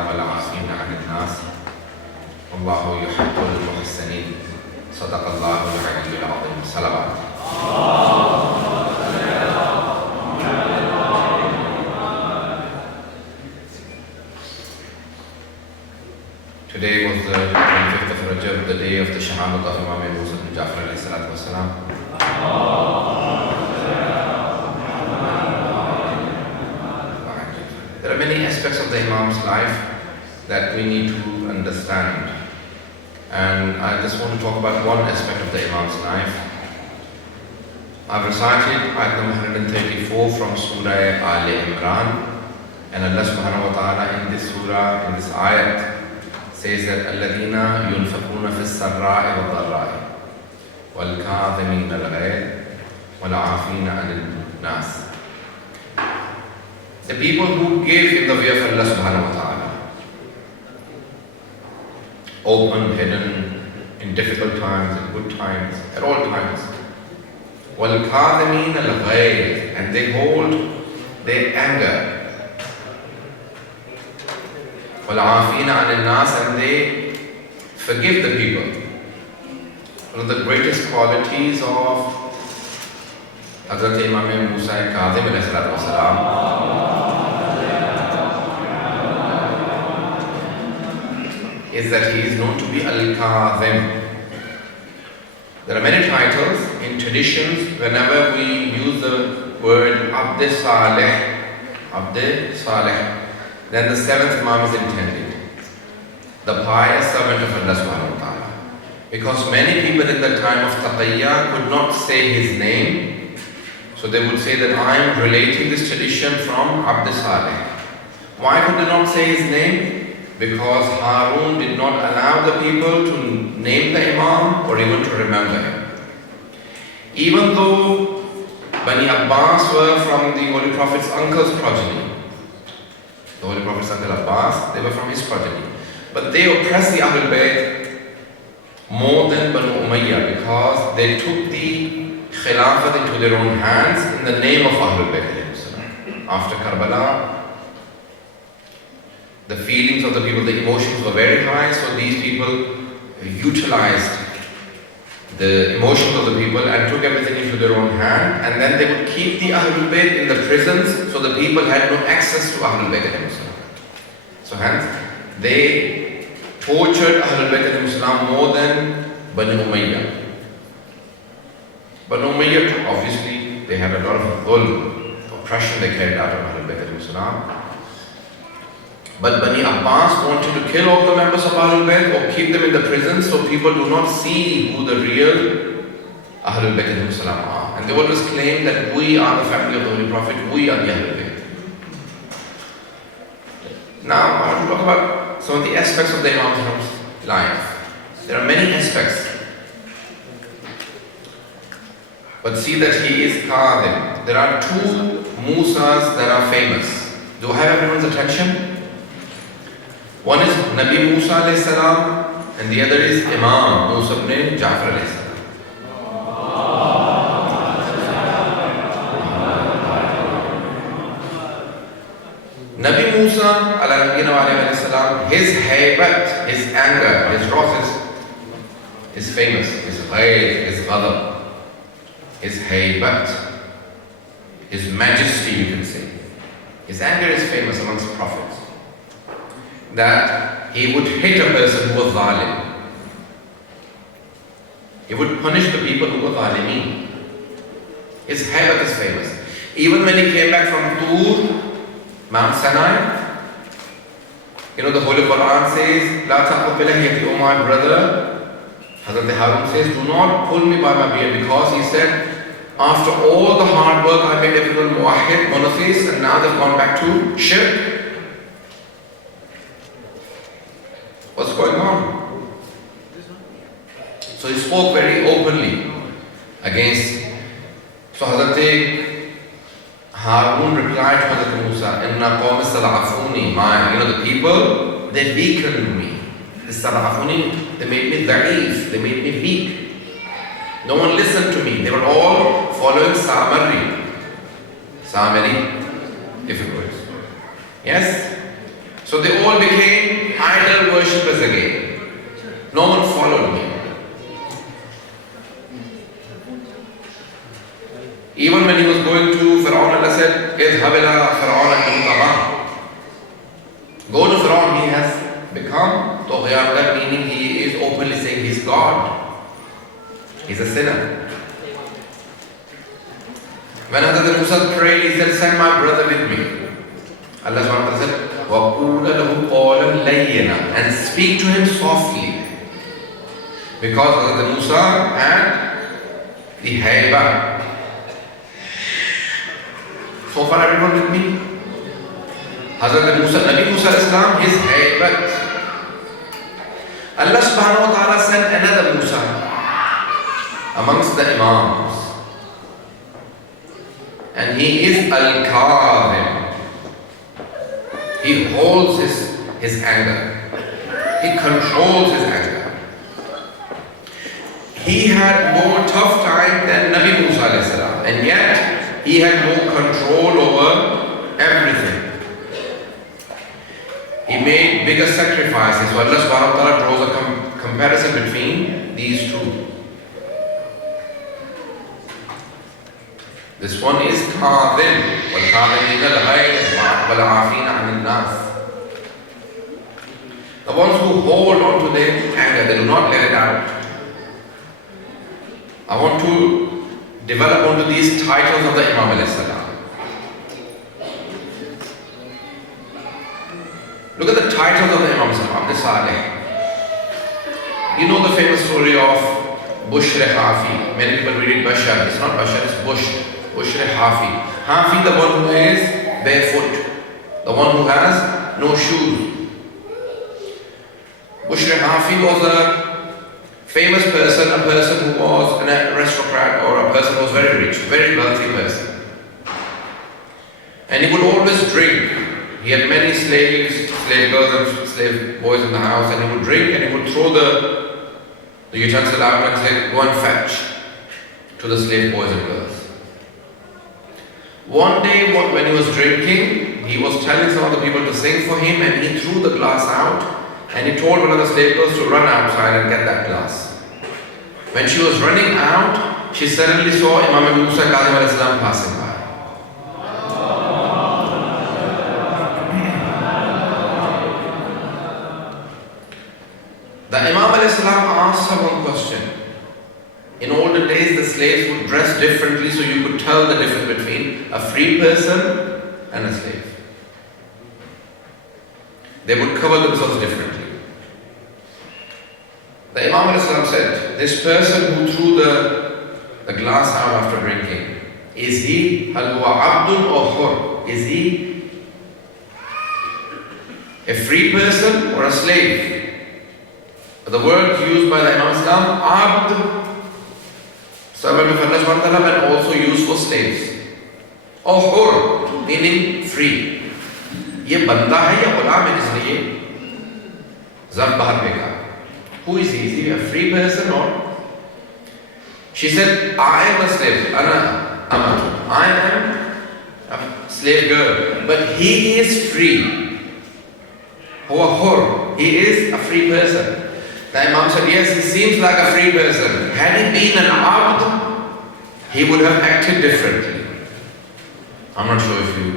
والعافين عن الناس والله يحب المحسنين صدق الله العلي العظيم. صلوات. Today was the 25th of Rajab, the day of the Shahadat of Imam Musa bin Ja'far alayhi salatu wasalam. There are many aspects of the Imam's life that we need to understand. And I just want to talk about one aspect of the Imam's life. I've recited ayat number 134 from Surah Al Imran. And Allah subhanahu wa ta'ala in this surah, in this ayat, says that الَّذِينَ يُنْفِقُونَ فِي السَّرَّاءِ وَالضَّرَّاءِ وَالْكَاظِمِينَ الْغَيْظَ وَالْعَافِينَ عَنِ النَّاسِ. The people who give in the way of Allah subhanahu wa ta'ala, open, hidden, in difficult times, in good times, at all times. وَالْكَاظِمِينَ الْغَيْظَ, and they hold their anger. وَالْعَافِينَ عَنِ النَّاسِ, and they forgive the people. One of the greatest qualities of Hazrat Imam Musa Kazim alayhi salatu wasalam is that he is known to be Al-Kazim. There are many titles in traditions. Whenever we use the word Abd Saleh, then the seventh Imam is intended, the pious servant of Allah subhanahu wa ta'ala. Because many people in the time of Taqiyya could not say his name, so they would say that I am relating this tradition from Abd Saleh. Why could they not say his name? Because Harun did not allow the people to name the Imam or even to remember him. Even though Bani Abbas were from the Holy Prophet's uncle's progeny, the Holy Prophet's uncle Abbas, they were from his progeny, but they oppressed the Ahlul Bayt more than Banu Umayyah because they took the Khilafat into their own hands in the name of Ahlul Bayt. After Karbala, the feelings of the people, the emotions were very high, so these people utilized the emotions of the people and took everything into their own hand, and then they would keep the Ahlul Bayt in the prisons so the people had no access to Ahlul Bayt. So hence, they tortured Ahlul Bayt more than Bani Umayyah. Bani Umayyah, obviously, they had a lot of dhulm, oppression they carried out on Ahlul Bayt. But Bani Abbas wanted to kill all the members of Ahlul Bayt or keep them in the prison so people do not see who the real Ahlul Bayt are. And they always claim that we are the family of the Holy Prophet, we are the Ahlul Bayt. Now I want to talk about some of the aspects of the Imam's life. There are many aspects. But see that he is Kazim. There are two Musas that are famous. Do I have everyone's attention? One is Nabi Musa alayhi salam and the other is Imam Musa bin Ja'far alayhi salam. Nabi Musa alayhi salam, his haybat, his anger, his wrath is famous. His ghayr, his ghadab, his haybat, his majesty, you can say. His anger is famous amongst prophets. That he would hit a person who was zalim. He would punish the people who were zalimeen. His haybat is famous. Even when he came back from Tur, Mount Sinai, the Holy Quran says, La taqub bilahyati, O my brother, Hazrat Harun says, do not pull me by my beard, because he said, after all the hard work I made everyone muwahhid, monotheists, and now they've gone back to shirk. What's going on? So he spoke very openly against. So Hazrat Harun replied to Hazrat Musa, Inna qawmi sada'afuni, the people, they weakened me. Sada'afuni, they made me da'if, they made me weak. No one listened to me. They were all following Samari. Samari, different words. Yes? So they all became worshippers again. No one followed me. Even when he was going to Fir'aun, Allah said, اذهب إلى فرعون إنه طغى. Go to Fir'aun, he has become طغيان, that meaning he is openly saying he's God. He's a sinner. When Hazrat Musa prayed, he said, send my brother with me. Allah subhanahu wa ta'ala said, وَقُولَ لَهُ قَوْلًا لَيِّنًا, and speak to him softly. Because Hazrat Musa had the hayba. So far everyone with me? Hazrat Musa, Nabi Musa Islam, his haybat. Allah subhanahu wa ta'ala sent another Musa amongst the Imams. And he is Al-Kadhim. He holds his anger. He controls his anger. He had more tough time than Nabi Musa alayhi salam, and yet he had more control over everything. He made bigger sacrifices. So Allah subhanahu wa ta'ala draws a comparison between these two. This one is Kadhim, وَالْكَاظِمِينَ الْغَيْظَ وَالْعَافِينَ عَنِ النَّاسِ. The ones who hold on to their anger, they do not let it out. I want to develop onto these titles of the Imam alayhi salam. Look at the titles of the Imam Abd Saleh. You know the famous story of Bushr Hafi. Many people read it Bashar. It's not Bashar, it's Bushr. Bushr Hafi. Hafi, the one who is barefoot, the one who has no shoes. Bushr Hafi was a famous person, a person who was an aristocrat or a person who was very rich, very wealthy person. And he would always drink. He had many slaves, slave girls and slave boys in the house, and he would drink and he would throw the utensil out and say, go and fetch to the slave boys and girls. One day when he was drinking, he was telling some of the people to sing for him, and he threw the glass out and he told one of the slave girls to run outside and get that glass. When she was running out, she suddenly saw Imam Musa Kadhim alayhi salam passing by. The Imam alayhi salam asked her one question. In older days, the slaves would dress differently, so you could tell the difference between a free person and a slave. They would cover themselves differently. The Imam alayhi salam said, this person who threw the glass out after drinking, is he hal huwa abdun or hur? Is he a free person or a slave? The word used by the Imam Islam, abd, servant of Allah subhanahu wa ta'ala, and also used for slaves. Or hur, meaning free. Ye banda hai ya ghulam hai, isliye zab bahar beka. Who is he? Is he a free person or? She said, I am a slave. Ana amatu. I am a slave girl. But he is free. Huwa hur. He is a free person. The Imam said, yes, he seems like a free person. Had he been an abd, he would have acted differently. I'm not sure if you...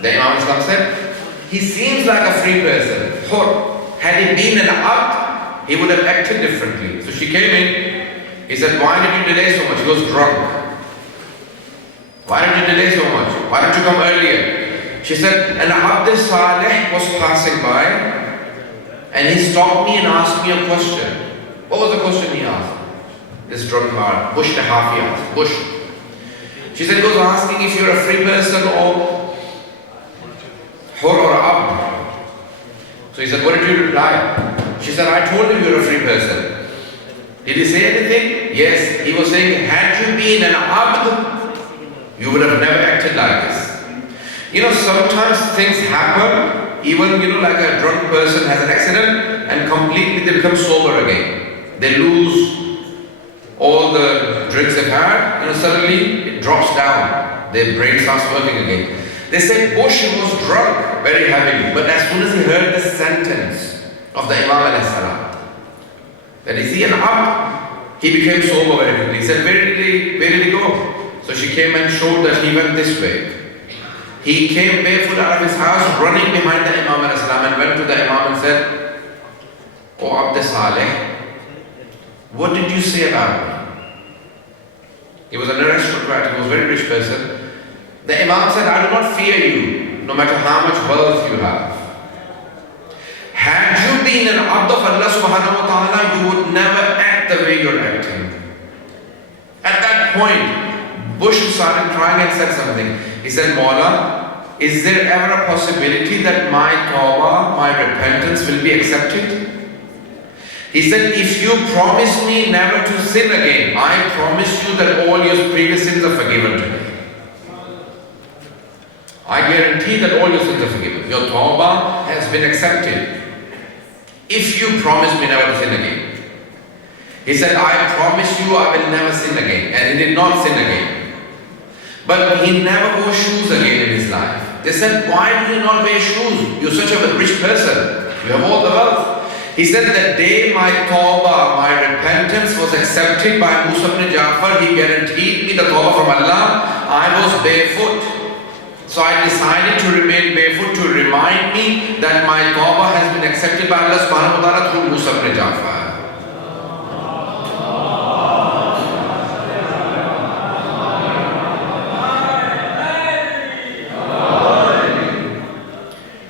The Imam Islam said, he seems like a free person. Hur. Had he been an abd, he would have acted differently. So she came in. He said, why did you delay so much? He was drunk. Why did you delay so much? Why didn't you come earlier? She said, an Abd Saleh was passing by, and he stopped me and asked me a question. What was the question he asked? This drunk man, Bushr Hafi asked. Bush. She said he was asking if you're a free person or hur or abd. So he said, what did you reply? She said, I told him you're a free person. Did he say anything? Yes. He was saying, had you been an abd, you would have never acted like this. You know, sometimes things happen. Even, like a drunk person has an accident and completely they become sober again. They lose all the drinks they've had, suddenly it drops down. Their brain starts working again. They say Bush was drunk very heavily, but as soon as he heard the sentence of the Imam alayhi salam, that is he an Abd, he became sober very quickly. He said, where did he go? So she came and showed that he went this way. He came barefoot out of his house, running behind the Imam alayhi salam, and went to the Imam and said, "Oh Abd Saleh, what did you say about me?" He was an aristocrat, he was a very rich person. The Imam said, "I do not fear you, no matter how much wealth you have. Had you been an Abd of Allah subhanahu wa ta'ala, you would never act the way you're acting." At that point, Bush started crying and said something. He said, "Mawla, is there ever a possibility that my tawbah, my repentance will be accepted?" He said, "If you promise me never to sin again, I promise you that all your previous sins are forgiven to me. I guarantee that all your sins are forgiven. Your tawbah has been accepted. If you promise me never to sin again." He said, "I promise you I will never sin again." And he did not sin again. But he never wore shoes again in his life. They said, "Why do you not wear shoes? You're such a rich person. You have all the wealth." He said, "The day my tawbah, my repentance was accepted by Musa ibn Ja'far, he guaranteed me the tawbah from Allah. I was barefoot. So I decided to remain barefoot to remind me that my tawbah has been accepted by Allah subhanahu wa ta'ala through Musa ibn Ja'far."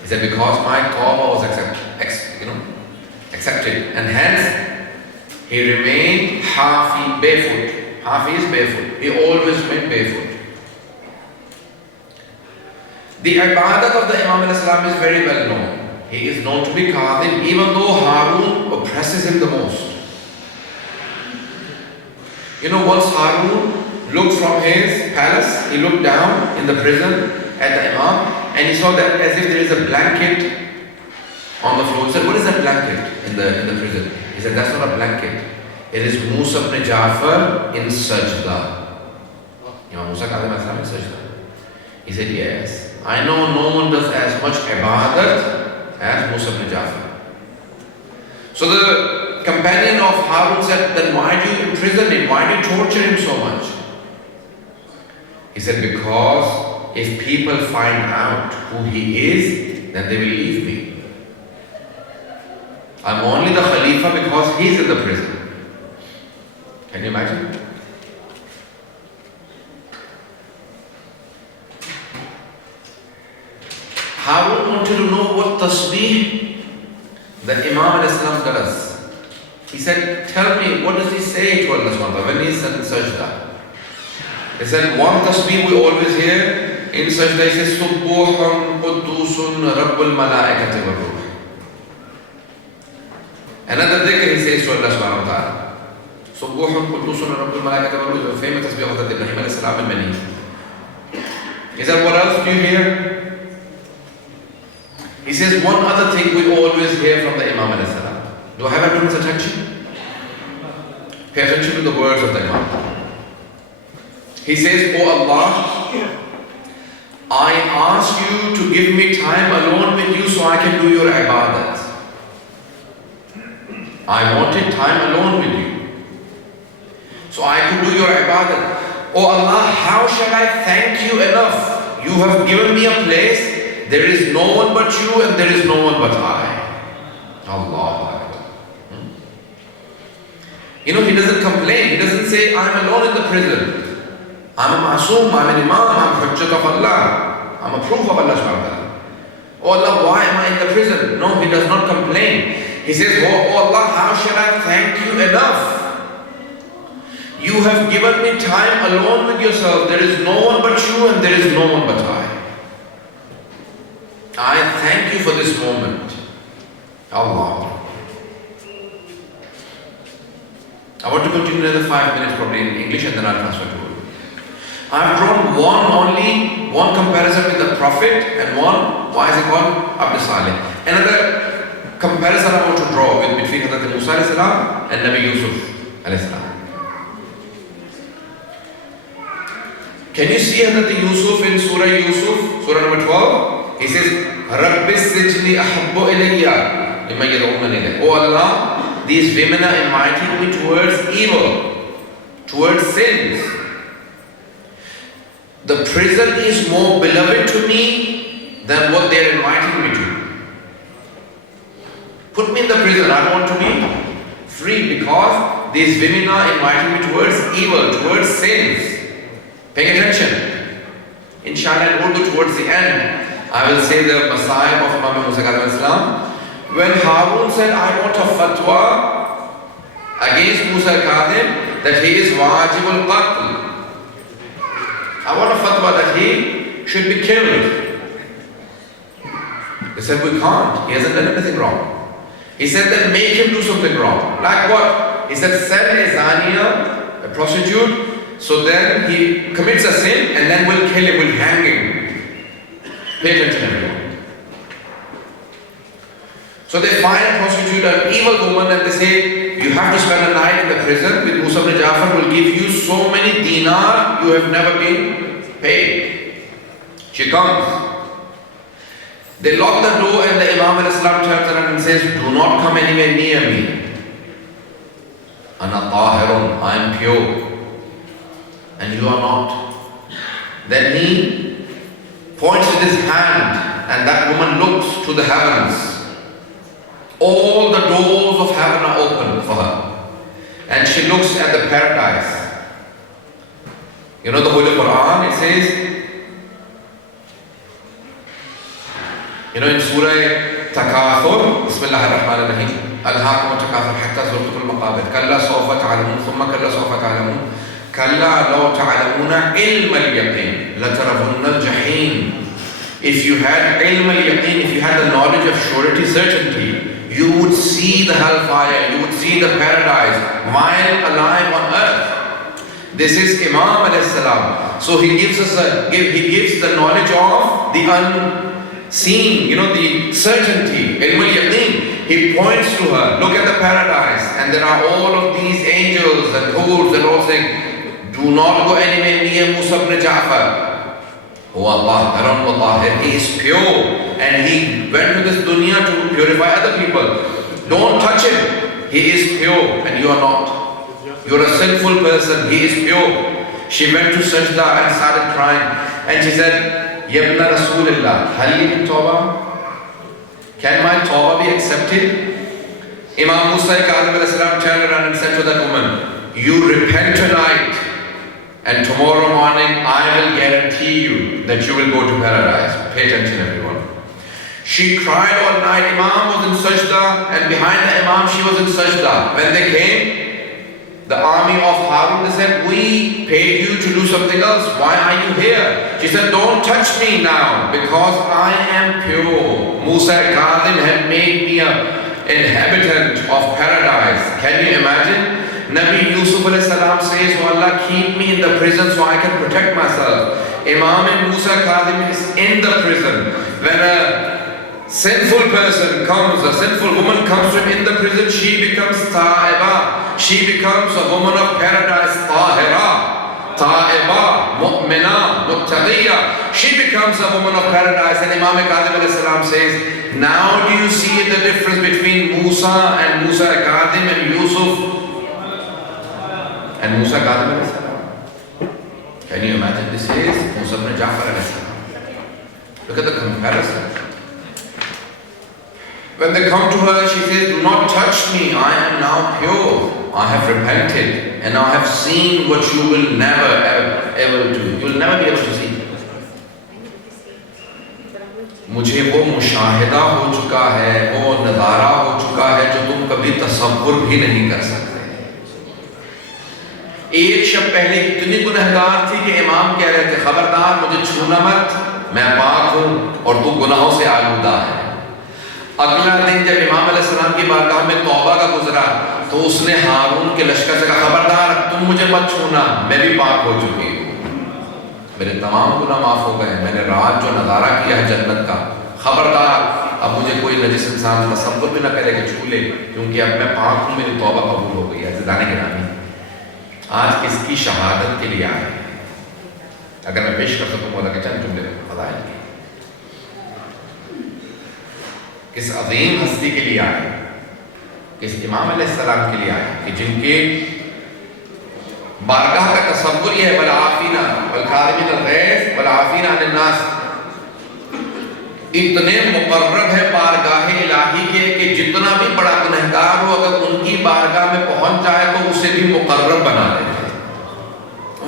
He said, because my tawbah was accepted, and hence he remained Hafi, barefoot. Hafi is barefoot. He always remained barefoot. The ibadat of the Imam al-Islam is very well known. He is known to be Qadim, even though Harun oppresses him the most. Once Harun looked from his palace, he looked down in the prison at the Imam, and he saw that as if there is a blanket on the floor. He said, "What is that blanket in the prison?" He said, "That's not a blanket. It is Musa ibn Ja'far in sajda." Imam Musa Qadim al-Islam in sajda. He said, "Yes, I know no one does as much ibadat as Musa ibn Ja'far." So the companion of Harun said, "Then why do you imprison him? Why do you torture him so much?" He said, "Because if people find out who he is, then they will leave me. I'm only the Khalifa because he's in the prison." Can you imagine? Harun wanted to know what tasbih that Imam al-Islam does. He said, "Tell me, what does he say to Allah subhanahu wa ta'ala when he's in sajda?" He said, one tasbih we always hear in sajda, he says, "Subbuhun Quddusun Rabbul Malaikati wa Ruh." Another dhikr he says to Allah subhanahu wa ta'ala, "Subbuhun Quddusun Rabbul Malaikati wa Ruh," the famous tasbih of Ibrahim alayhi salam and many. He said, what else do you hear? He says, one other thing we always hear from the Imam alayhi salam. Do I have everyone's attention? Pay attention to the words of the Imam. He says, "Oh Allah, I ask you to give me time alone with you so I can do your ibadat. I wanted time alone with you so I could do your ibadat. Oh Allah, how shall I thank you enough? You have given me a place. There is no one but you and there is no one but I." Allah. He doesn't complain. He doesn't say, "I'm alone in the prison. I'm a masoom, I'm an imam, I'm hujjat of Allah. I'm a proof of Allah subhanahu wa ta'ala. Oh Allah, why am I in the prison?" No, he does not complain. He says, oh Allah, how shall I thank you enough? You have given me time alone with yourself. There is no one but you and there is no one but I thank you for this moment. Allah. I want to continue another 5 minutes probably in English and then I'll transfer to Urdu. I've drawn one comparison with the Prophet and one, why is it called Abd Saleh? Another comparison I want to draw with between Hazrat Musa alayhi salam and Nabi Yusuf alayhi salam. Can you see Hazrat Yusuf in Surah Yusuf, Surah number 12? He says, Rabbi Sijni Ahabbu ilayya mimma yad'unani ilayh. Oh Allah, these women are inviting me towards evil, towards sins. The prison is more beloved to me than what they are inviting me to. Put me in the prison, I want to be free because these women are inviting me towards evil, towards sins. Pay attention. Inshallah, in Urdu towards the end, I will say the Messiah of Imam Musa Kadhim Islam. When Harun said, I want a fatwa against Musa Kadhim that he is wajib al-qatl. I want a fatwa that he should be killed. They said, we can't. He hasn't done anything wrong. He said, then make him do something wrong. Like what? He said, send a zaniya, a prostitute, so then he commits a sin and then we'll kill him, we'll hang him. Pay attention, everyone. So they find a prostitute, an evil woman, and they say, you have to spend a night in the prison with Musa ibn Ja'far, will give you so many dinar you have never been paid. She comes. They lock the door and the Imam al-Islam turns around and says, do not come anywhere near me. Ana tahirun, I am pure. And you are not. Then he points with his hand and that woman looks to the heavens. All the doors of heaven are open for her. And she looks at the paradise. You know the Holy Quran, it says, you know in Surah Takathur, Bismillahirrahmanirrahim, Alhaakum takathur hatta zurtumul maqabir, Kalla sawfa ta'lamun, thumma kalla sawfa ta'lamun, Kalla law ta'lamuna ilm al-yaqeen, lataravunna al-jaheen. If you had ilm al-yaqeen, if you had the knowledge of surety, certainty, you would see the hellfire, you would see the paradise while alive on earth. This is Imam alayhi salam. So he gives us he gives the knowledge of the unseen, you know, the certainty, ilm al-yaqeen. He points to her, look at the paradise, and there are all of these angels and hoods and all saying, do not go anywhere near Musa ibn Ja'far. Oh Allah, he is pure and he went to this dunya to purify other people. Don't touch him. He is pure and you are not. You are a sinful person. He is pure. She went to sajda and started crying. And she said, Yabna Rasulullah, hal li min tawbah? Can my tawbah be accepted? Imam Musa Kadhim turned around and said to that woman, you repent tonight. And tomorrow morning, I will guarantee you that you will go to paradise. Pay attention, everyone. She cried all night. Imam was in sajda, and behind the Imam, she was in sajda. When they came, the army of Harun, they said, we paid you to do something else. Why are you here? She said, don't touch me now, because I am pure. Musa Kadhim had made me an inhabitant of paradise. Can you imagine? Nabi Yusuf alayhi salam says, oh Allah, keep me in the prison so I can protect myself. Imam Musa Kadhim is in the prison. When a sinful person comes, a sinful woman comes to him in the prison, she becomes ta'iba. She becomes a woman of paradise, tahira, ta'iba, mu'mina, muttaqiyya. She becomes a woman of paradise. And Imam Kadhim alayhi salam says, now do you see the difference between Musa and Musa Kadhim and Yusuf and Musa Kadhim alayhi salam? Can you imagine? This is Musa ibn Ja'far alayhi salam. Look at the comparison. When they come to her, she says, do not touch me, I am now pure. I have repented and I have seen what you will never ever do. You will never be able to see. مجھے وہ مشاہدہ ہو چکا ہے, وہ نظارہ ہو چکا ہے جو تم کبھی تصور بھی نہیں کر سکتے. ایک شب پہلے اتنی گنہگار تھی کہ امام کہہ رہے تھے, خبردار مجھے چھونا مت, میں پاک ہوں اور تو گناہوں سے آلودہ ہے. اگلا دن جب امام علیہ السلام کی بارگاہ میں توبہ کا گزرا تو اس نے ہارون کے لشکر سے کہا, خبردار تم مجھے مت چھونا, میں بھی پاک ہو چکی ہوں, میرے تمام گناہ معاف ہو گئے, میں نے رات جو نظارہ کیا ہے جنت کا, خبردار اب مجھے کوئی نجس انسان تصور بھی نہ کرے کہ چھو لے, کیونکہ اب میں پاک ہوں, میری توبہ قبول ہو گئی ہے. عزیزان گرامی, آج کس کی شہادت کے لیے آئے؟ اگر میں پیش کر سکوں مولا کے چند جملے فضائل کی، کس عظیم ہستی کے لیے آئے، کس امام علیہ السلام کے لیے آئے کہ جن کے بارگاہ کا تصور یہ ہے والعافین والکاظمین الغیظ والعافین عن الناس، اتنے مقرب ہے بارگاہ الہی کے کہ جتنا بھی بڑا گنہگار ہو اگر ان کی بارگاہ میں پہنچ جائے تو اسے بھی مقرب بنا دیتے ہیں۔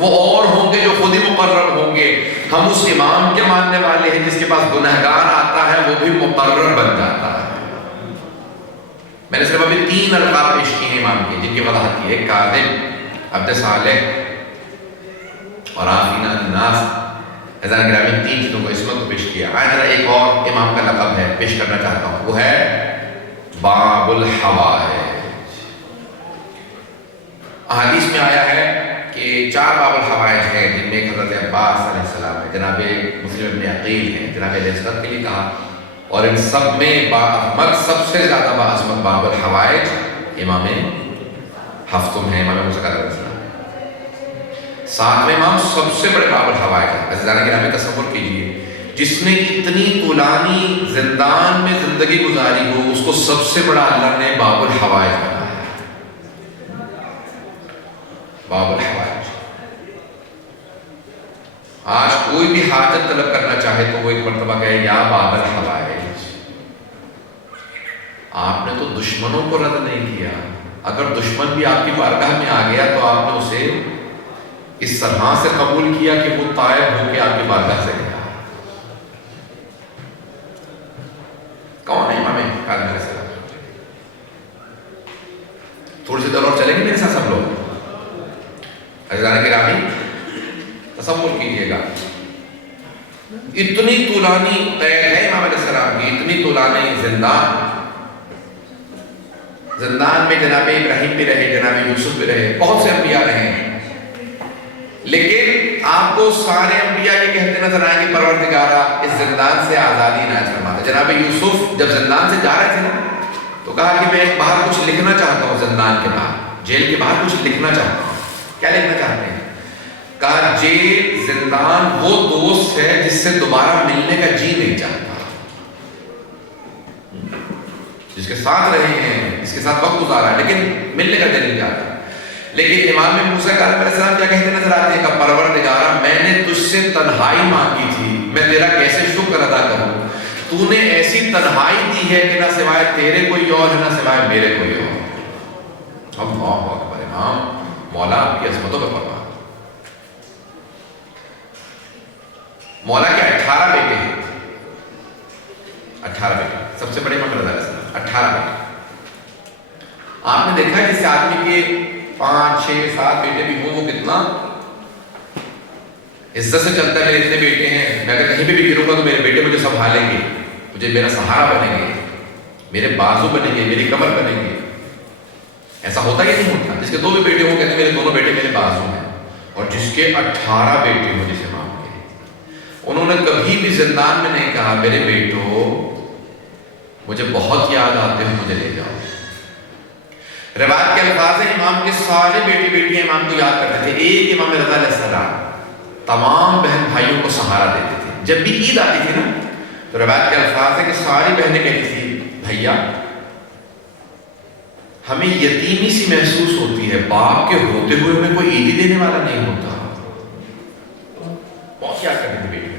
وہ اور ہوں گے جو خود ہی مقرب ہوں گے، ہم اس امام کے ماننے والے ہیں جس کے پاس گنہگار آتا ہے وہ بھی مقرب بن جاتا ہے۔ میں نے صرف ابھی 3 القاب پیش کی ہیں امام کے جن کی وضاحت کی ہے، کاظم، عبد صالح اور عافین عن الناس۔ حضرت گرامی 3 چیزوں کو عصمت کو پیش کیا۔ آج ذرا ایک اور امام کا لقب ہے پیش کرنا چاہتا ہوں، وہ ہے باب الحوائج۔ احادیث میں آیا ہے کہ 4 باب الحوائج ہیں جن میں ایک حضرت عباس علیہ السلام ہے، جناب مسلم ابن عقیل ہیں، جناب علیہ السلام کے لیے کہا، اور ان سب میں باعظمت سب سے زیادہ باعظمت باب الحوائج امام ہفتم ہے، امام موسیٰ علیہ السلام۔ 7ویں امام سب سے بڑے باب الحوائج ہے۔ عزیزان گرامی تصور کیجئے جس نے اتنی طولانی زندان میں زندگی گزاری ہو اس کو سب سے بڑا اللہ نے باب الحوائج بنایا ہے۔ باب الحوائج، آج کوئی بھی حاجت طلب کرنا چاہے تو وہ ایک مرتبہ کہے یا باب الحوائج۔ آپ نے تو دشمنوں کو رد نہیں کیا، اگر دشمن بھی آپ کی بارگاہ میں آ گیا تو آپ نے اسے اس طرح سے قبول کیا کہ وہ طائب ہو کے آپ کی بارگاہ سے گیا۔ کون ہے امام کاظم علیہ السلام؟ تھوڑی سی دور اور چلیں گے میرے ساتھ سب لوگ؟ عزیزان گرامی تصور کیجئے گا، اتنی طولانی قید ہے امام علیہ السلام کی، اتنی طولانی زندان میں جناب ابراہیم بھی رہے، جناب یوسف بھی رہے، بہت سے انبیاء رہے، لیکن آپ کو سارے انبیاء یہ کہتے نظر آئیں گے پروردگارہ اس زندان سے آزادی عنایت فرما دے۔ جناب یوسف جب زندان سے جا رہے تھے نا تو کہا کہ میں باہر کچھ لکھنا چاہتا ہوں، زندان کے باہر، جیل کے باہر کچھ لکھنا چاہتا ہوں۔ کیا لکھنا چاہتے ہیں؟ کہا جیل زندان وہ دوست ہے جس سے دوبارہ ملنے کا جی نہیں چاہتا، جس کے ساتھ رہے ہیں، جس کے ساتھ وقت گزارا ہے لیکن ملنے کا دل نہیں چاہتا۔ لیکن امام موسیٰ علیہ السلام کیا کہتے نظر آتے ہیں کہ پروردگارہ میں نے تجھ سے تنہائی مانگی تھی، میں تیرا کیسے شکر ادا کروں، تو نے ایسی تنہائی دی ہے کہ نہ سوائے تیرے کوئی اور ہے نہ سوائے میرے کوئی اور۔ اللہ اکبر، امام مولا آپ کی عظمتوں پہ فرما۔ مولا کے 18 بیٹے ہیں، 18 بیٹے، سب سے بڑے امام رضا علیہ السلام، 18 بیٹے۔ آپ نے دیکھا ہے جس آدمی کے 5 6 7 بیٹے بھی ہوں وہ کتنا عزت سے چلتا ہے، میرے اتنے بیٹے ہیں، میں اگر کہیں بھی گروں گا تو میرے بیٹے مجھے سنبھالیں گے، مجھے میرا سہارا بنیں گے، میرے بازو بنیں گے، میری کمر بنیں گے۔ ایسا ہوتا یا نہیں ہوتا؟ جس کے 2 بھی بیٹے ہوں کہتے ہیں میرے دونوں بیٹے میرے بازو ہیں، اور جس کے 18 بیٹے ہوں جسے امام کے، انہوں نے کبھی بھی زندان میں نہیں کہا میرے بیٹو مجھے بہت یاد آتے ہیں مجھے لے جاؤ۔ روایت کے الفاظ ہیں امام کے سارے بیٹی بیٹیاں امام کو یاد کرتے تھے، ایک امام رضا علیہ السلام تمام بہن بھائیوں کو سہارا دیتے تھے۔ جب بھی عید آتی تھی نا تو روایت کے الفاظ ہیں کہ ساری بہنیں کہتی تھی بھیا ہمیں یتیمی سی محسوس ہوتی ہے، باپ کے ہوتے ہوئے ہمیں کوئی عیدی دینے والا نہیں ہوتا۔ بہت یاد کرتی تھی بیٹی،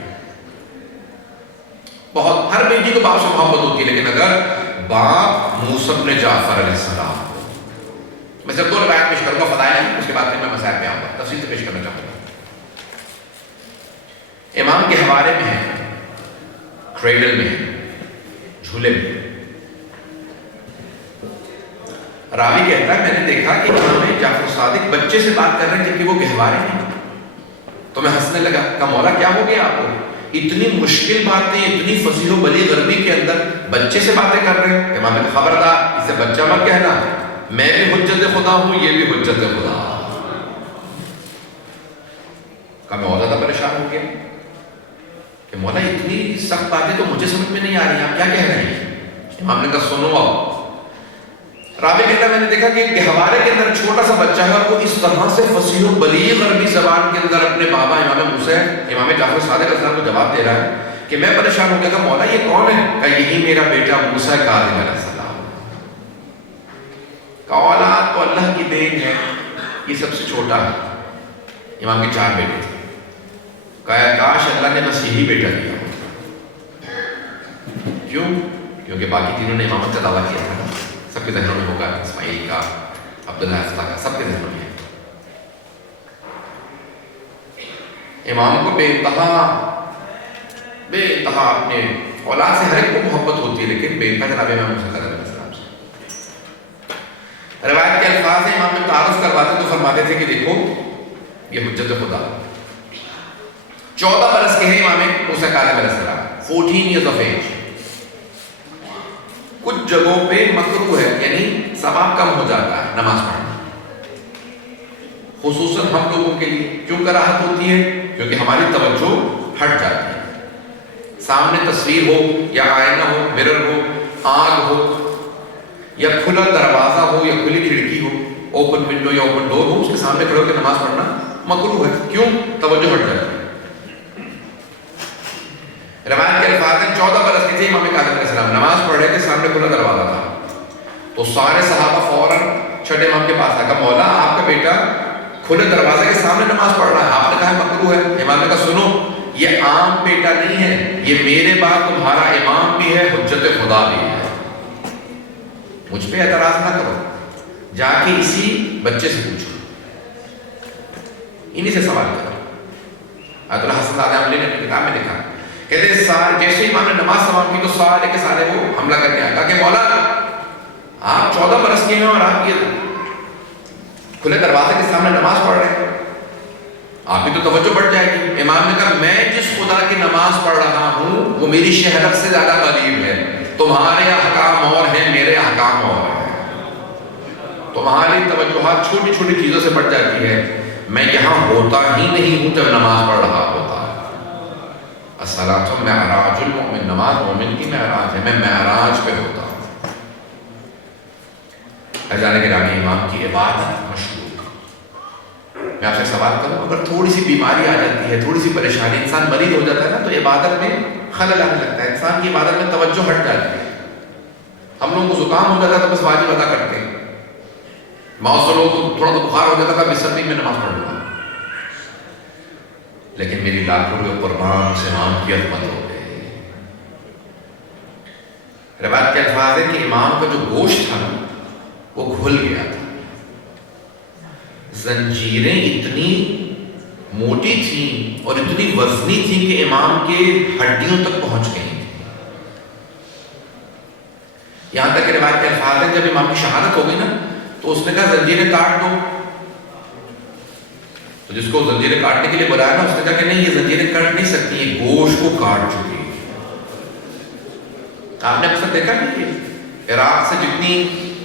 بہت، ہر بیٹی کو باپ سے محبت ہوتی ہے، لیکن اگر باپ موسیٰ بن جعفر علیہ السلام، میں صرف 2 روایت پیش کروں گا فضائل، اس کے بعد پھر میں مسائل پہ آؤں گا، تفصیل سے پیش کرنا چاہوں گا۔ امام کے حوالے میں ہے، کریڈل میں ہے، جھولے میں، راوی کہتا ہے میں نے دیکھا کہ امام جعفر صادق بچے سے بات کر رہے ہیں جبکہ وہ گہوارے ہیں، تو میں ہنسنے لگا، کہا مولا کیا ہو گیا آپ کو، اتنی مشکل باتیں، اتنی فصیح و بلیغ عربی کے اندر بچے سے باتیں کر رہے ہیں۔ امام نے خبردار اسے بچہ مت کہنا، میں بھی حجت خدا ہوں، یہ بھی حجت خدا۔ کہا میں اور زیادہ پریشان ہو گیا کہ مولا اتنی سخت باتیں تو مجھے سمجھ میں نہیں آ رہی، آپ کیا کہہ رہے ہیں؟ امام نے کہا سنو، راوی کہتا ہے میں نے دیکھا کہ گہوارے کے اندر چھوٹا سا بچہ ہے اور وہ اس طرح سے فصیح و بلیغ عربی زبان کے اندر اپنے بابا امام موسیٰ امام جعفر صادق علیہ السلام کو جواب دے رہا ہے کہ میں پریشان ہو گیا کہ مولا یہ کون ہے؟ کہا یہی میرا بیٹا موسیٰ کاظم علیہ السلام. کہا اولاد تو اللہ کی دین ہے، یہ سب سے چھوٹا ہے. امام کے 4 بیٹے تھے. کہا کاش اللہ نے بس یہی بیٹا دیا. کیوں؟ کیونکہ باقی تینوں نے امامت کا دعویٰ کیا تھا. سب کے ذہنوں میں ہوگا، اسماعیل کا، عبداللہ حفصہ کا، سب کے ذہنوں میں ہے. امام کو بے انتہا اپنے اولاد سے ہر ایک کو محبت ہوتی ہے، لیکن بے انتہا جناب امام موسیٰ علیہ السلام سے. روایت کے الفاظ ہیں، امام میں تعارف کرواتے تو فرماتے تھے کہ دیکھو یہ حجت خدا. 14 برس کے ہیں امام موسیٰ کاظم علیہ السلام، 14 years of age. کچھ جگہوں پہ مکروہ ہے، یعنی ثواب کم ہو جاتا ہے نماز پڑھنا، خصوصاً ہم لوگوں کے لیے. کیوں کراہت ہوتی ہے؟ کیونکہ ہماری توجہ ہٹ جاتی ہے. سامنے تصویر ہو یا آئینہ ہو، مرر ہو، آگ ہو یا کھلا دروازہ ہو یا کھلی کھڑکی ہو، اوپن ونڈو یا اوپن ڈور ہو، اس کے سامنے کھڑے ہو کے نماز پڑھنا مکروہ ہے. کیوں؟ توجہ ہٹ جاتی ہے. روایت کے الفاظ ہیں 14 برس کے تھے امام کاظم علیہ السلام، نماز پڑھ رہے تھے، سامنے کھلا دروازہ تھا. تو سارے صحابہ فوراً چھٹے امام کے پاس آ کر مولا آپ کا بیٹا کھلے دروازے کے سامنے نماز پڑھ رہا ہے، آپ نے کہا مکروہ ہے. امام نے کہا سنو، یہ عام بیٹا نہیں ہے، یہ میرے بعد تمہارا امام بھی ہے، حجت خدا بھی ہے. مجھ پہ اعتراض نہ کرو، جا کے اسی بچے سے پوچھو، انہی سے سوال کرو. آیت اللہ حسن زادہ عملی نے اپنی کتاب میں لکھا، کہتے ہیں جیسے امام نے نماز تمام کی تو سارے کے سارے وہ حملہ کرنے آئے. کہا کہ مولا آپ 14 برس کے ہیں اور آپ یہ کھلے دروازے کے سامنے نماز پڑھ رہے ہیں، آپ کی تو توجہ بڑھ جائے گی. امام نے کہا میں جس خدا کی نماز پڑھ رہا ہوں وہ میری شہرت سے زیادہ قریب ہے. تمہارے احکام اور ہیں، میرے احکام اور ہیں. تمہاری توجہات چھوٹی چھوٹی چیزوں سے بڑھ جاتی ہے. میں یہاں ہوتا ہی نہیں ہوں جب نماز پڑھ رہا ہوتا ہے. الصلاۃ معراج المؤمن، نماز مومن کی معراج ہے، میں معراج پہ ہوتا ہوں. اذان گرامی، امام کی عبادت مشروع. میں آپ سے سوال کروں، اگر تھوڑی سی بیماری آ جاتی ہے، تھوڑی سی پریشانی، انسان مریض ہو جاتا ہے نا، تو عبادت میں خلل آنے لگتا ہے، انسان کی عبادت میں توجہ ہٹ جاتی ہے. ہم لوگوں کو زکام ہو جاتا ہے تو بس واجب ادا کرتے ہیں. بہت سے لوگوں کو تھوڑا تو بخار ہو جاتا تھا، بسر میں نماز پڑھ لوں. لیکن میری لاکھوں قربان سے امام کی عظمت ہو گئی. روایت کے الفاظ ہے کہ امام کا جو گوشت تھا نا وہ گھل گیا تھا. زنجیریں اتنی موٹی تھیں اور اتنی وزنی تھیں کہ امام کے ہڈیوں تک پہنچ گئی تھیں. یہاں تک کہ روایت کے الفاظ ہیں جب امام کی شہادت ہو گئی نا تو اس نے کہا زنجیریں کاٹ دو. تو جس کو زنجیریں کاٹنے کے لیے بلایا نا، اس نے کہا کہ نہیں، یہ زنجیریں کٹ نہیں سکتی، یہ گوشت کو کاٹ چکی. آپ نے اکثر دیکھا نہیں کہ عراق سے جتنی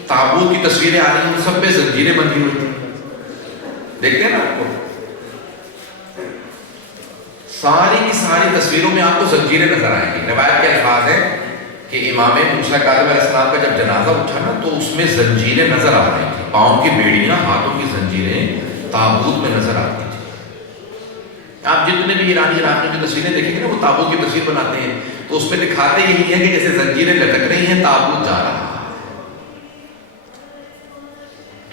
تابوت کی تصویریں آ رہی ہیں ان سب پہ زنجیریں بندھی ہوئی تھیں. دیکھتے ہیں نا آپ کو، ساری کی ساری تصویروں میں آپ کو زنجیریں نظر آئیں گی. روایت کے الفاظ ہے کہ امام موسیٰ کاظم علیہ السلام کا جب جنازہ اٹھا نا تو اس میں زنجیریں نظر آ رہی تھیں، پاؤں کی بیڑیاں، ہاتھوں کی زنجیریں تابوت میں نظر آتی تھی. آپ جتنے بھی ایرانی عراق میں جو تصویریں دیکھیں گے نا، وہ تابوت کی تصویر بناتے ہیں تو اس پہ دکھاتے یہی ہے کہ جیسے زنجیریں لٹک رہی ہیں، تابوت جا رہا ہے.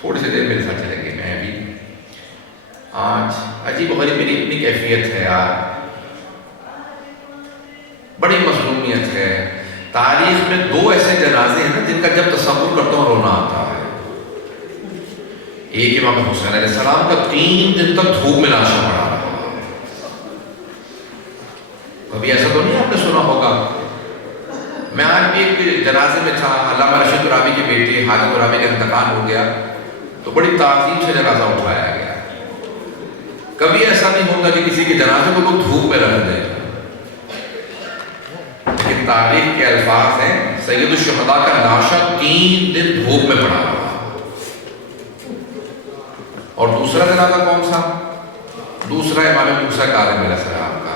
تھوڑی سی دیر میرے ساتھ چلیں گے. میں ابھی آج عجیب و غریب میری اپنی کیفیت ہے یار، بڑی مظلومیت ہے. تاریخ میں 2 ایسے جنازے ہیں نا جن کا جب تصور کرتا ہوں رونا آتا ہے. ایک امام حسین علیہ السلام کا 3 دن تک دھوپ میں لاشیں پڑا رہا. کبھی ایسا تو نہیں آپ نے سنا ہوگا. میں آج بھی ایک جنازے میں تھا، علامہ رشید ترابی کے بیٹے حاجی ترابی کا انتقال ہو گیا تو بڑی تعظیم سے جنازہ اٹھایا گیا. کبھی ایسا نہیں ہوتا کہ کسی کے جنازے کو لوگ دھوپ میں رکھ دیں. لیکن تاریخ کے الفاظ ہیں سید الشہداء کا لاشا 3 دن دھوپ میں پڑا رہا. اور دوسرا جنازہ کون سا؟ دوسرا امام موسیٰ کاظم علیہ السلام کا.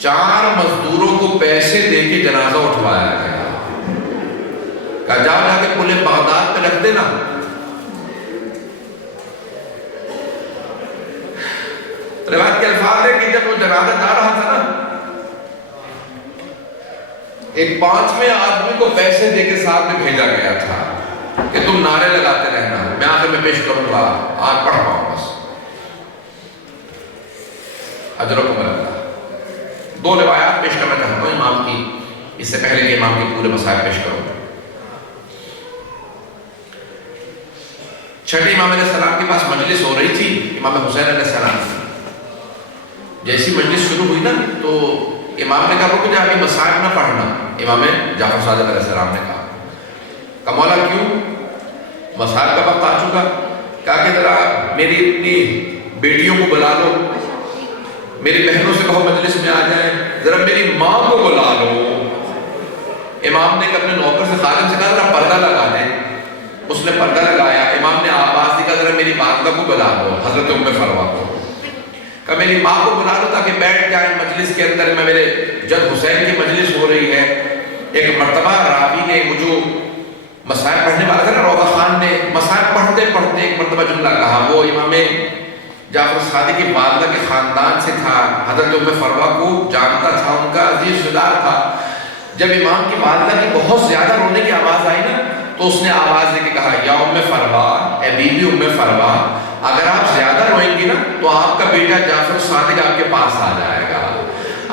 4 مزدوروں کو پیسے دے کے جنازہ اٹھوایا گیا. کہا جاؤ جا کے پل بغداد پہ رکھ دینا. روایت کے الفاظ ہے کہ جب وہ جنازہ جا رہا تھا نا، ایک 5ویں آدمی کو پیسے دے کے ساتھ میں بھیجا گیا تھا کہ تم نعرے لگاتے رہنا، میں آخر میں پیش کروں گا، آج پڑھ پاؤں بس. اجرکم اللہ. 2 روایات پیش کرنا چاہتا ہوں امام کی، اس سے پہلے کہ امام کی پورے مسائل پیش کروں. چھٹے امام علیہ السلام کے پاس مجلس ہو رہی تھی امام حسین علیہ السلام کی. جیسی مجلس شروع ہوئی نا تو امام نے کہا رک جا، ابھی مسائل نہ پڑھنا. امام جعفر صادق علیہ السلام نے کہا مولا کیوں؟ مسائل کا وقت آ چکا. کہا کہ ذرا میری اپنی بیٹیوں کو بلا لو، میری بہنوں سے کہو مجلس میں آ جائیں، ذرا میری ماں کو بلا لو. امام نے اپنے نوکر سے خادم سے کہا ذرا پردہ لگا دیں. اس نے پردہ لگایا. امام نے آواز دی کہا ذرا میری والدہ کو بلا لو، حضرت ام فروا کو. کہ میری ماں کو بلا لو تاکہ بیٹھ جائیں مجلس کے اندر. میں میرے جد حسین کی مجلس ہو رہی ہے. ایک مرتبہ راوی نے، وہ جو مسائل پڑھنے والا تھا نا روضہ خان نے، مسائل پڑھتے پڑھتے ایک مرتبہ جملہ کہا. وہ امام جعفر صادق کی والدہ کے خاندان سے تھا، حضرت ام فروا کو جانتا تھا، ان کا عزیز رشتےدار تھا. جب امام کی والدہ کی بہت زیادہ رونے کی آواز آئی نا تو اس نے آواز دے کے کہا یا ام فروا، اے بی بی ام فروا، اگر آپ زیادہ روئیں گی نا تو آپ کا بیٹا جعفر صادق آپ کے پاس آ جائے گا،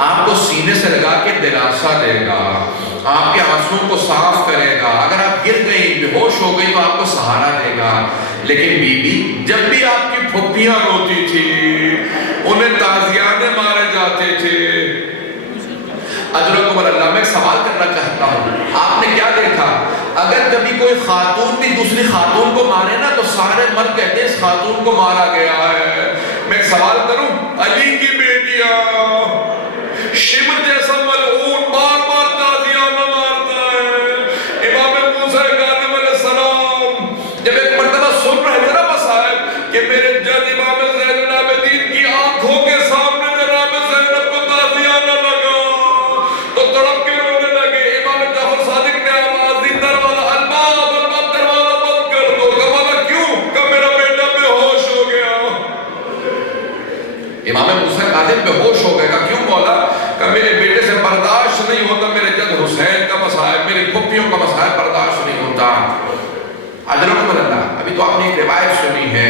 آپ کو سینے سے لگا کے دلاسا دے گا، آپ کے آنسوں کو صاف کرے گا. اگر آپ گر گئی، بے ہوش ہو گئی تو آپ کو سہارا دے گا. لیکن بی بی، جب بھی آپ کی پھپھیاں روتی تھی انہیں تازیانے مارے جاتے تھے. اجرکم اللہ. میں ایک سوال کرنا چاہتا ہوں، آپ نے کیا دیکھا؟ اگر کبھی کوئی خاتون بھی دوسری خاتون کو مارے نا تو سارے مرد کہتے ہیں اس خاتون کو مارا گیا ہے. میں ایک سوال کروں، علی کی بیٹیاں شمر جیسا ملعون بار بار تازیانہ مارتا ہے. امام موسیٰ کاظم علیہ السلام جب ایک مرتبہ سن رہے تھے نا مسائل کہ میرے جد امام زین العابدین کی آنکھوں کے سامنے جناب زینب کو تازیانہ لگا تو تڑپ کے رونے لگے. امام جعفر صادق نے آواز دی دروازہ الباب دروازہ بند کر دو. کہا کیوں؟ کہ میرا بیٹا بے ہوش ہو گیا. امام موسیٰ کاظم بے ہوش ہو گئے. کہا کیوں مولا؟ کہ میرے بیٹے سے برداشت نہیں ہوتا، میرے جد حسین کا مسائل، میری پھپھیوں کا مسائل برداشت نہیں ہوتا. اجرکم اللہ. ابھی تو آپ نے ایک روایت سنی ہے،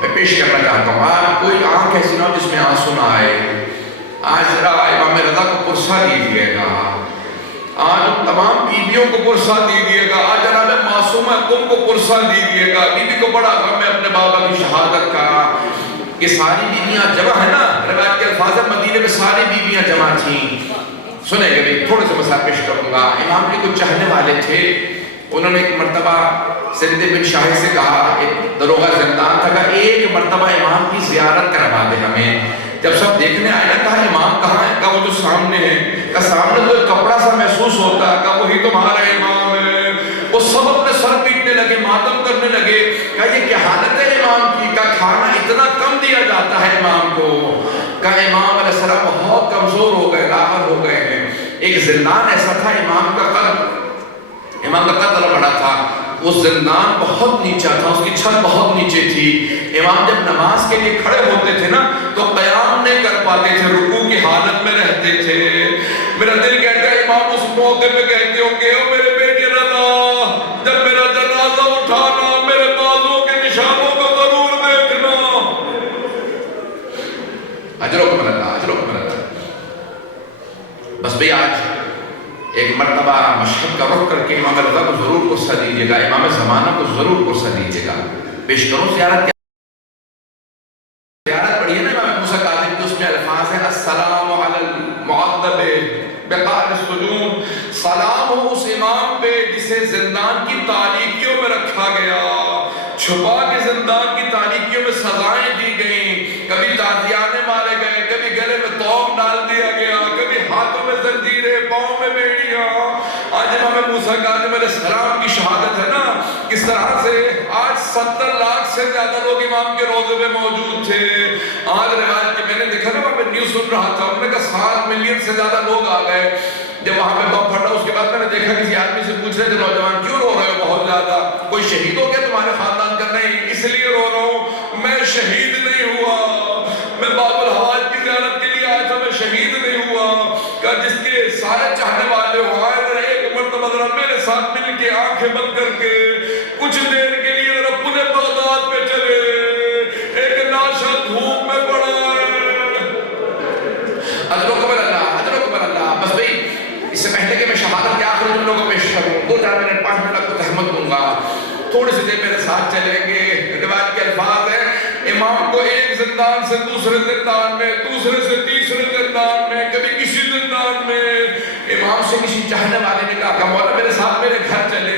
میں پیش کرنا چاہتا ہوں. آج کوئی آنکھ ایسی نہ ہو جس میں آنسو نہ آئے. آج ذرا امام رضا کو پرسہ دیجیے گا، آج تمام بیویوں کو پرسہ دیجیے گا، آج جناب معصومہ تم کو پرسہ دیجیے گا. بیوی کو بڑا غم ہے اپنے بابا کی شہادت کا. یہ ساری بیویاں جمع ہے نا، روایت کے الفاظ مدینے میں ساری بیویاں جمع تھیں. سنیں گے بھی تھوڑے سے مسائل پیش کروں گا. امام کے کچھ چاہنے والے تھے، انہوں نے ایک مرتبہ سید بن شاہد سے کہا، ایک دروغہ زندان تھا، کہ ایک مرتبہ امام کی زیارت کروا دے ہمیں. جب سب دیکھنے آئے نا کہا امام کہاں ہے؟ کہا وہ جو سامنے ہے. کہا سامنے تو ایک کپڑا سا محسوس ہوتا ہے. کہا وہی تمہارا امام ہے. وہ سب اپنے سر پیٹنے لگے، ماتم کرنے لگے. کہا یہ کیا حالت ہے امام کی؟ کہا کھانا اتنا کم دیا جاتا ہے امام کو. کہا امام علیہ السلام بہت کمزور ہو گئے، لاغر ہو گئے ہیں. ایک زندان ایسا تھا، امام کا قد بڑا تھا، وہ زندان بہت نیچا تھا، اس کی چھت بہت نیچے تھی. امام جب نماز کے لیے کھڑے ہوتے تھے نا تو قیام نہیں کر پاتے تھے، رکوع کی حالت میں رہتے تھے. میرا دل کہتا ہے امام اس موقع میں کہتے ہوں گے او میرے بیٹے رضا، جب میرا جنازہ اٹھانا میرے بازوں کے نشانوں کو ضرور دیکھنا. اجرکم اللہ، اجرکم اللہ. بس بھئی آج ایک مرتبہ مشہد کا رخ کر کے امام رضا کو ضرور قصہ دیجیے گا، امام زمانہ کو ضرور قصہ دیجیے گا. پیش کروں زیارت پڑھی ہے نا امام موسیٰ کاظم کی، اس میں الفاظ ہیں السلام علی المعذب بقعر السجون. سلام ہو اس امام پہ جسے زندان کی تاریکیوں میں رکھا گیا، چھپا کے زندان کی تاریکیوں میں سزائیں دی گئیں. کبھی تازیانے مارے گئے، کبھی گلے میں توق ڈال دیا گیا، کبھی ہاتھوں میں زنجیریں، پاؤں میں بیڑیاں. آج امام موسیٰ کاظم علیہ السلام کی شہادت ہے نا، کس طرح سے آج 70 لاکھ سے زیادہ لوگ امام کے روضے میں موجود تھے. آج روایت کی میں نے دیکھا نا، وہاں پہ نیوز سن رہا تھا، انہوں نے کہا 7 ملین سے زیادہ لوگ آ گئے. جب وہاں پہ بم پھٹا اس کے بعد میں نے دیکھا کسی آدمی سے پوچھ رہے تھے نوجوان کیوں رو جاتا. کوئی شہید ہو گیا تمہارے خاندان کا؟ نہیں. اس لیے رو رہا ہوں میں شہید نہیں ہوا, میں باب الحوائج کی زیارت کے لیے آیا تھا, میں شہید نہیں ہوا. کہ جس کے سارے چاہنے والے ہو آئے ذرا ایک مرتبہ ذرا میرے ساتھ مل کے آنکھیں بند کر کے کچھ دیر کے لیے ذرا پورے بغداد پہ چلے. ایک ناشا دھوپ میں پڑا ہے. اجرکم اللہ. بس بھئی اس سے پہلے کہ میں شہادت کے آخر ان لوگوں پیش کروں 2-4 منٹ 5 منٹ کو تحمل دوں گا, تھوڑی سی دیر میرے ساتھ چلیں گے. روایت کے الفاظ ہیں امام کو ایک زندان سے دوسرے زندان میں, دوسرے سے تیسرے زندان میں, کبھی کسی زندان میں. امام سے کسی چاہنے والے نے کہا کہ مولا میرے ساتھ میرے گھر چلے,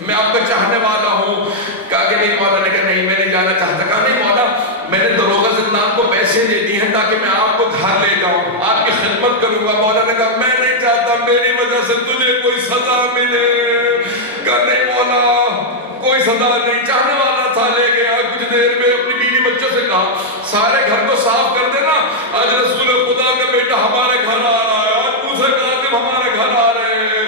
میں آپ کا چاہنے والا ہوں. کہا کہ نہیں. مولا نے کہا نہیں میں نہیں جانا چاہتا. کہا نہیں مولا میں نے دروغہ زندان کو پیسے دے دی ہیں تاکہ میں آپ کو گھر لے جاؤں, آپ کی خدمت کروں گا. مولا نے کہا میں نہیں چاہتا میری وجہ سے تجھے کوئی سزا ملے. کہا نہیں مولا کوئی سزا نہیں. چاہنے والا تھا لے گیا. کچھ دیر میں اپنی بیوی بچوں سے کہا سارے گھر کو صاف کر دینا, آج رسول خدا کا بیٹا ہمارے گھر آ رہا ہے, آج موسیٰ کاظم ہمارے گھر آ رہے ہیں.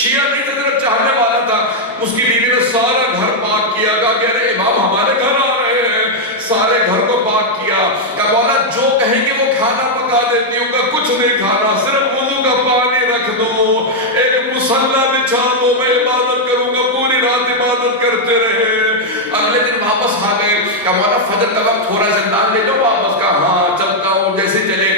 شیعہ نہیں تھا, صرف چاہنے والا تھا. اس کی بیوی نے سارا گھر پاک کیا. کہا کہ ارے امام ہمارے گھر آ رہے ہیں. سارے گھر کو پاک کیا. کہا مولا جو کہیں گے وہ کھانا پکا دیتی ہوں. کہا کچھ نہیں کھانا, صرف وضو کا پانی رکھ دو, ایک مصلی بچھا دو, میں عبادت کروں گا. پوری رات عبادت کرتے رہے. اگلے دن واپس آ گئے. کہا مولا فجر کا وقت ہو رہا ہے, زندان لے جاؤ واپس. کہا ہاں چلتا ہوں. جیسے چلے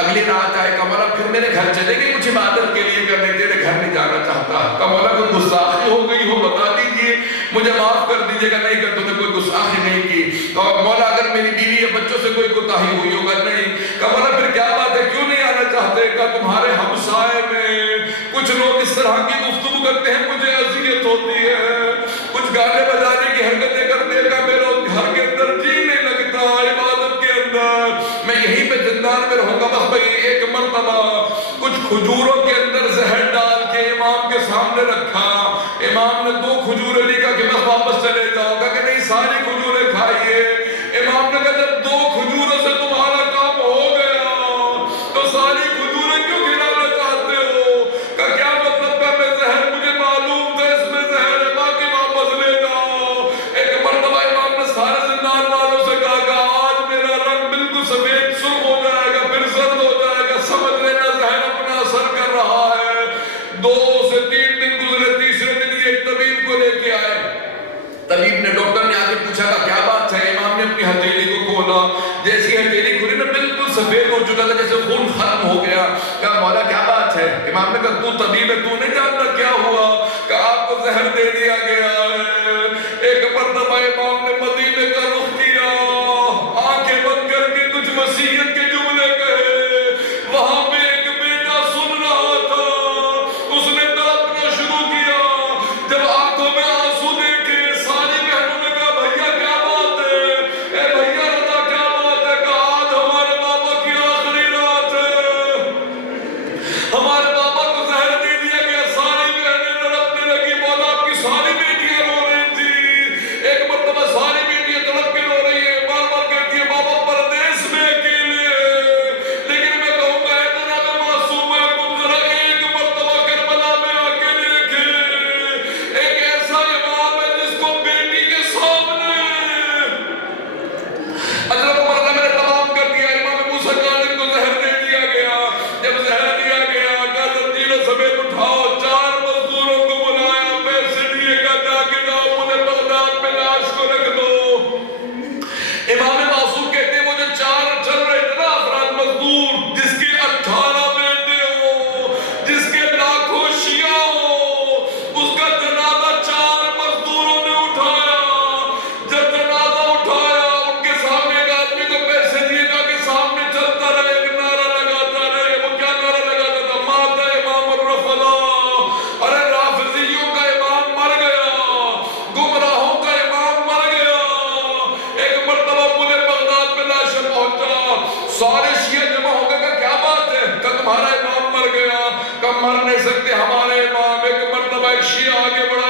اگلی رات آئے. کہا مولا پھر میرے گھر چلے گئے کچھ عبادت کے لیے, کرنے تیرے گھر نہیں جانا چاہتا. کہا مولا کوئی گستاخی ہو گئی ہو بتا دیجئے, مجھے معاف کر دیجئے. گا نہیں کہ تو نے کوئی گستاخی نہیں کی. کہا مولا اگر میری بیوی یا بچوں سے کوئی کوتاہی ہوئی ہوگا. نہیں. کہا مولا پھر کیا بات ہے, کیوں نہیں آنا چاہتے؟ کہا تمہارے ہمسائے میں کچھ لوگ اس طرح کی گفتگو کرتے ہیں, مجھے اذیت ہوتی ہے. کچھ گانے بجانے کی حرکتیں کرتے ہیں. میرا گھر کے اندر جی نہیں لگتا عبادت کے اندر, میں یہیں پہ زندان میں رہوں گا. بس بھئی ایک مرتبہ کچھ کھجوروں کے اندر زہر ڈال کے امام کے سامنے رکھا. امام نے 2 کھجوریں لی. کہا کہ بس واپس چلے جاؤ. کہا کہ نہیں ساری کھجوریں کھائیے. امام نے کہا جب 2 کھجوروں سے تمہارا کام ہو گیا تو ساری کھجوریں کیوں گرانا چاہتے ہو؟ کہا کیا مطلب کا میں زہر, مجھے معلوم تھا اس میں زہر ہے, باقی واپس لے جاؤ. ایک مرتبہ امام نے سارے زندان والوں سے کہا کہ آج میرا رنگ بالکل سفید سرخ ہو جائے گا, پھر زرد ہو جائے گا, سمجھ لینا زہر اپنا اثر کر رہا ہے. 2 سے 3 دن گزرے. تیسرے دن ایک طبیب کو لے کے آئے. طبیب نے, ڈاکٹر نے آگے پوچھا کہ کیا بات ہے؟ امام نے اپنی ہتھیلی کو کھولا. جیسی ہتھیلی کھولی نا بالکل سفید ہو چکا تھا, جیسے خون ختم ہو گیا. کہا مولا کیا بات ہے؟ امام نے کہا تو طبیب ہے, تو نہیں جانتا کیا ہوا؟ کہ آپ کو زہر دے دیا گیا ہے. ایک مرتبہ امام نے مدینے کا رخ کیا, آنکھیں بند کر کے کچھ وصیت کے جملے کہے. وہاں پہ ایک بیٹا سن رہا تھا, اس نے تڑپنا شروع کیا. جب آنکھوں میں آنسو دیکھے ساری بہنوں نے کہا بھیا کیا بات ہے؟ اے بھیا رضا کیا بات ہے؟ کہا آج ہمارے بابا کی آخری رات ہے, ہمارے بابا کو زہر دے دیا گیا. ساری بہنیں تڑپنے لگی. مولا آپ کی ساری بیٹیاں رو رہی تھی. ایک مرتبہ ساری بیٹیاں تڑپ کے رو رہی ہیں, بار بار کہتی ہے بابا پردیس میں اکیلے ہیں. لیکن میں کہوں گا اے جناب معصوم ہے, تم ذرا ایک مرتبہ کربلا میں آ کے دیکھیں. ایک ایسا امام ہے جس کو بیٹی کے سامنے حضرت عمر نے تمام کر دیا. امام موسیٰ کاظم کو زہر دے دیا گیا. جب زہر دیا گیا کہا زنجیر سمیت اٹھاؤ. 4 مزدوروں کو بلایا, پیسے دیے گا, جا کے جاؤ مجھے بغداد میں لاش کو رکھ دو. امام معصوم کہتے ہیں وہ جو 4 چل رہے تھے نا افراد مزدور, جس کے 18 بیٹے ہو, جس کے لاکھوں شیعہ ہو, اس کا جنازہ 4 مزدوروں نے اٹھایا. جب جنازہ اٹھایا ان کے سامنے ایک آدمی کو پیسے دیے گا کہ سامنے چلتا رہے, ایک نعرہ لگاتا رہے. وہ کیا نعرہ لگاتا تھا؟ مات امام الرفضا. ارے رافضیوں کا امام مر گیا, گمراہوں کا امام مر گیا. ایک مرتبہ پورے بغداد میں لاشیں پہنچا. سارے شیعہ جمع ہو گئے. کہا کیا بات ہے؟ کہ تمہارا امام مر گیا. کہ مر نہیں سکتے ہمارے امام. ایک مرتبہ ایک شیعہ آگے بڑھا